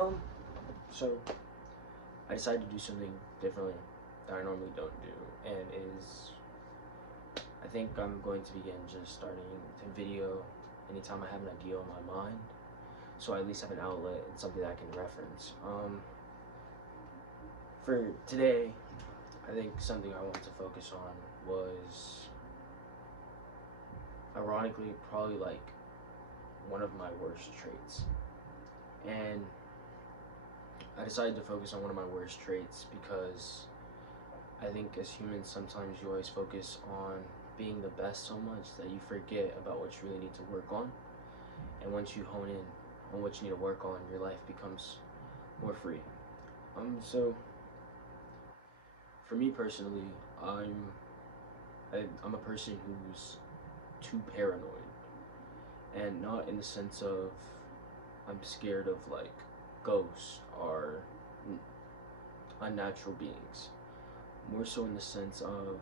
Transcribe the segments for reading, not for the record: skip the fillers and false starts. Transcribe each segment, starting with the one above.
Um, so I decided to do something differently that I normally don't do, and is I think I'm going to begin just starting to video anytime I have an idea on my mind, so I at least have an outlet and something that I can reference. For today, I think something I wanted to focus on was, ironically, probably like one of my worst traits, and I decided to focus on one of my worst traits because I think as humans, sometimes you always focus on being the best so much that you forget about what you really need to work on. And once you hone in on what you need to work on, your life becomes more free. So for me personally, I'm a person who's too paranoid, and not in the sense of I'm scared of like ghosts or unnatural beings. More so in the sense of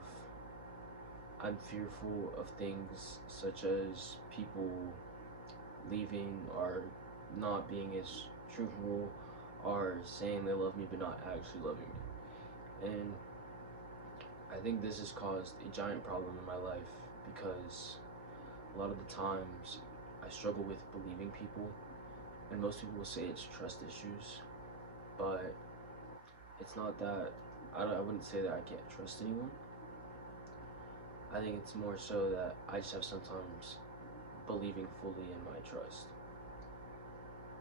I'm fearful of things such as people leaving or not being as truthful or saying they love me but not actually loving me. And I think this has caused a giant problem in my life because a lot of the times I struggle with believing people, and most people will say it's trust issues, but it's not that. I wouldn't say that I can't trust anyone. I think it's more so that I just have sometimes believing fully in my trust.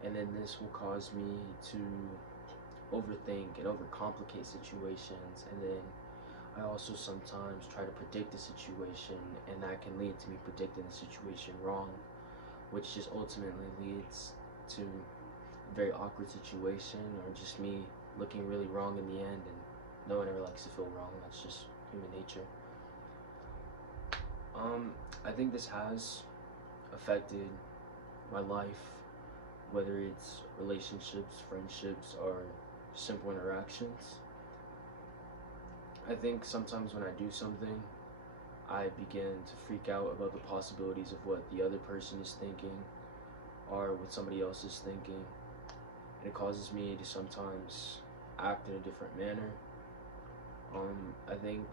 And then this will cause me to overthink and overcomplicate situations, and then I also sometimes try to predict the situation, and that can lead to me predicting the situation wrong, which just ultimately leads to a very awkward situation, or just me looking really wrong in the end, and no one ever likes to feel wrong. That's just human nature. I think this has affected my life, whether it's relationships, friendships, or simple interactions. I think sometimes when I do something, I begin to freak out about the possibilities of what the other person is thinking or what somebody else is thinking. And it causes me to sometimes act in a different manner. I think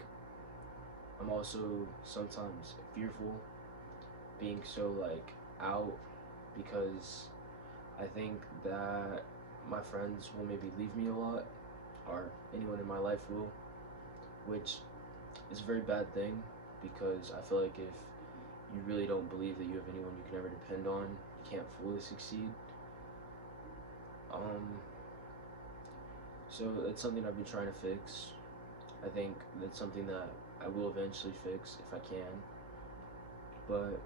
I'm also sometimes fearful being so like out because I think that my friends will maybe leave me a lot, or anyone in my life will, which is a very bad thing because I feel like if you really don't believe that you have anyone you can ever depend on, you can't fully succeed. So it's something I've been trying to fix. I think that's something that I will eventually fix if I can. But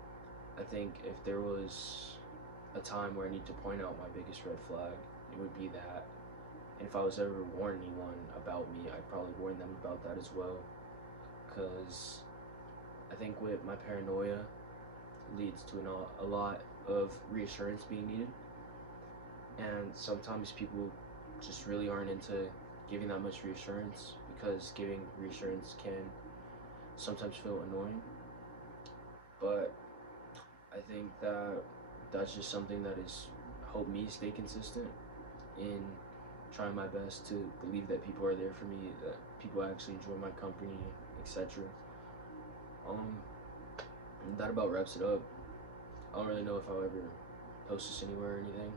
I think if there was a time where I need to point out my biggest red flag, it would be that. And if I was ever to warn anyone about me, I'd probably warn them about that as well. Because I think with my paranoia leads to a lot of reassurance being needed. And sometimes people just really aren't into giving that much reassurance because giving reassurance can sometimes feel annoying. But I think that that's just something that has helped me stay consistent in trying my best to believe that people are there for me, that people actually enjoy my company, etc. That about wraps it up. I don't really know if I'll ever post this anywhere or anything.